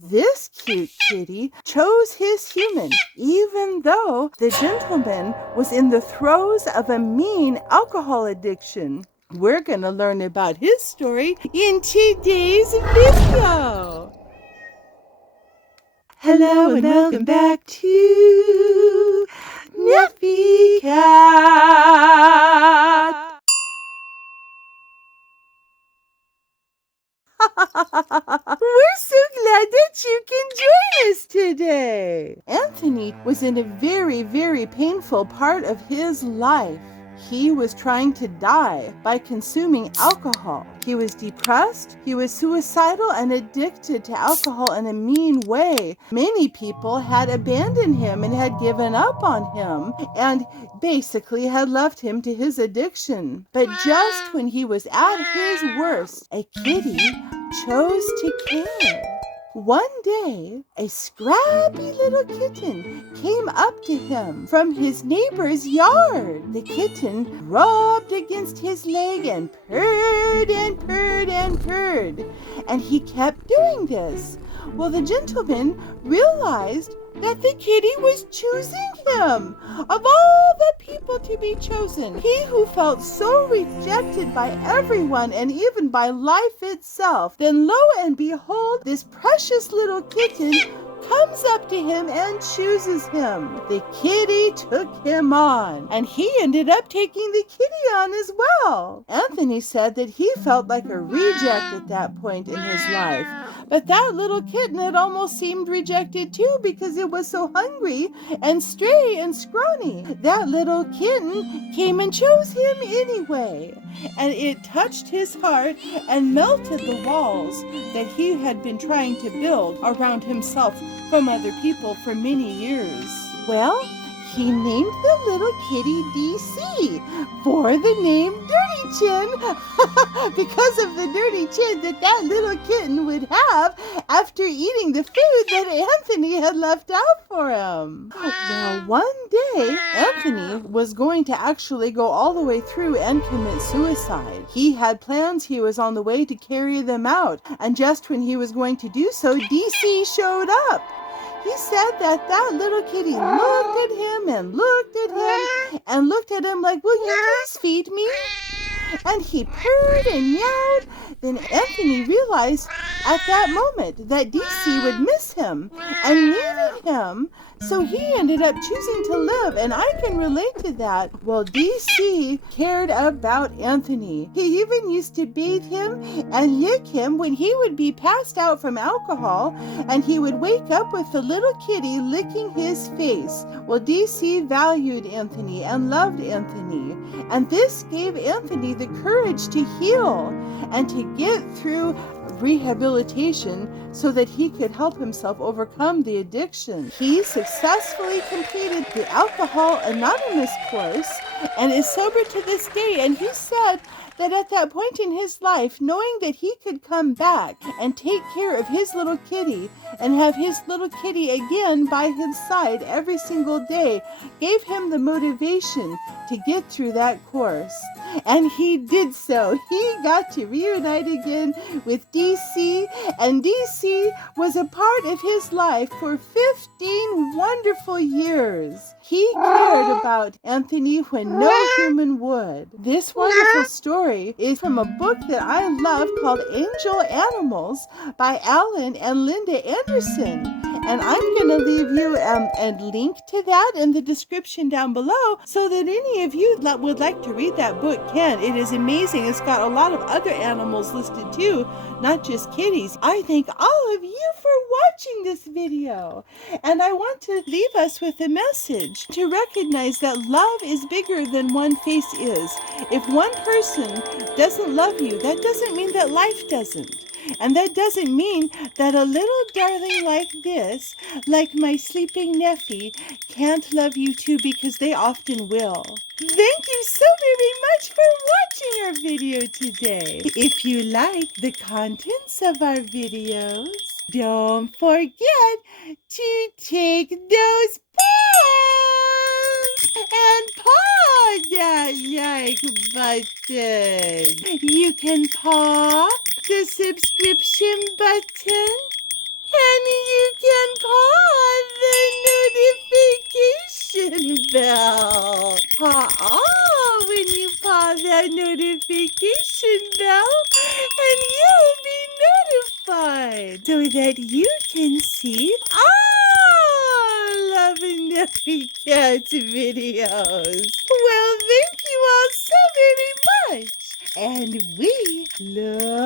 This cute kitty chose his human, even though the gentleman was in the throes of a mean alcohol addiction. We're going to learn about his story in today's video. Hello and welcome back to Neffy Cat. We're so glad that you can join us today. Anthony was in a very, very painful part of his life. He was trying to die by consuming alcohol. He was depressed, he was suicidal and addicted to alcohol in a mean way. Many people had abandoned him and had given up on him and basically had left him to his addiction. But just when he was at his worst, a kitty chose to care. One day, a scrappy little kitten came up to him from his neighbor's yard. The kitten rubbed against his leg and purred and purred and purred. And he kept doing this. Well, the gentleman realized that the kitty was choosing him. Of all the people to be chosen, he who felt so rejected by everyone and even by life itself, then lo and behold, this precious little kitten comes up to him and chooses him. The kitty took him on, and he ended up taking the kitty on as well. Anthony said that he felt like a reject at that point in his life. But that little kitten had almost seemed rejected too because it was so hungry and stray and scrawny. That little kitten came and chose him anyway. And it touched his heart and melted the walls that he had been trying to build around himself from other people for many years. Well, he named the little kitty DC for the name Dirty Chin because of the dirty chin that little kitten would have after eating the food that Anthony had left out for him. Well, one day, Anthony was going to actually go all the way through and commit suicide. He had plans. He was on the way to carry them out. And just when he was going to do so, DC showed up. He said that little kitty looked at him and looked at him and looked at him like, "Will you please feed me?" And he purred and meowed. Then Anthony realized at that moment that DC would miss him and needed him. So he ended up choosing to live, and I can relate to that. Well, DC cared about Anthony. He even used to bathe him and lick him when he would be passed out from alcohol, and he would wake up with the little kitty licking his face. Well, DC valued Anthony and loved Anthony, and this gave Anthony the courage to heal and to get through rehabilitation so that he could help himself overcome the addiction. He successfully completed the Alcohol Anonymous course and is sober to this day. And he said that at that point in his life, knowing that he could come back and take care of his little kitty and have his little kitty again by his side every single day, gave him the motivation to get through that course. And he did so. He got to reunite again with DC, and DC was a part of his life for 15 wonderful years. He cared about Anthony when no human would. This wonderful story is from a book that I love called Angel Animals by Alan and Linda Anderson. And I'm going to leave you a link to that in the description down below so that any of you that would like to read that book can. It is amazing. It's got a lot of other animals listed too, not just kitties. I thank all of you for watching this video. And I want to leave us with a message to recognize that love is bigger than one face is. If one person doesn't love you, that doesn't mean that life doesn't. And that doesn't mean that a little darling like this, like my sleeping Neffy, can't love you too, because they often will. Thank you so very much for watching our video today. If you like the contents of our videos, don't forget to take those paws and paw that like button. You can paw the subscription button bell. Paw on when you paw that notification bell, and you'll be notified so that you can see all of Nuffy Cat's videos. Well, thank you all so very much. And we love